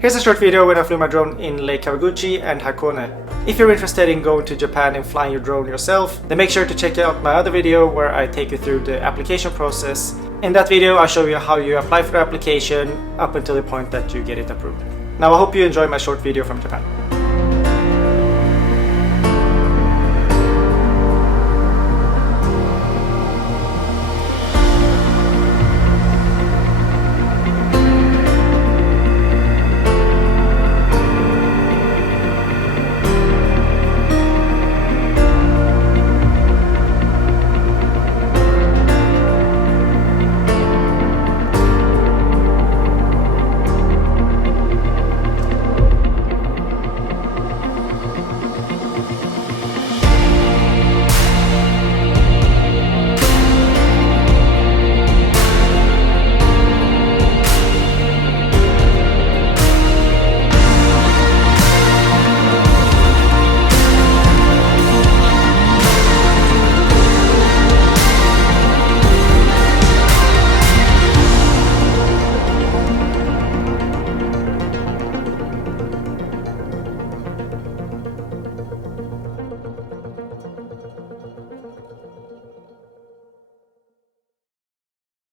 Here's a short video when I flew my drone in Lake Kawaguchi and Hakone. If you're interested in going to Japan and flying your drone yourself, then make sure to check out my other video where I take you through the application process. In that video, I show you how you apply for the application up until the point that you get it approved. Now I hope you enjoy my short video from Japan.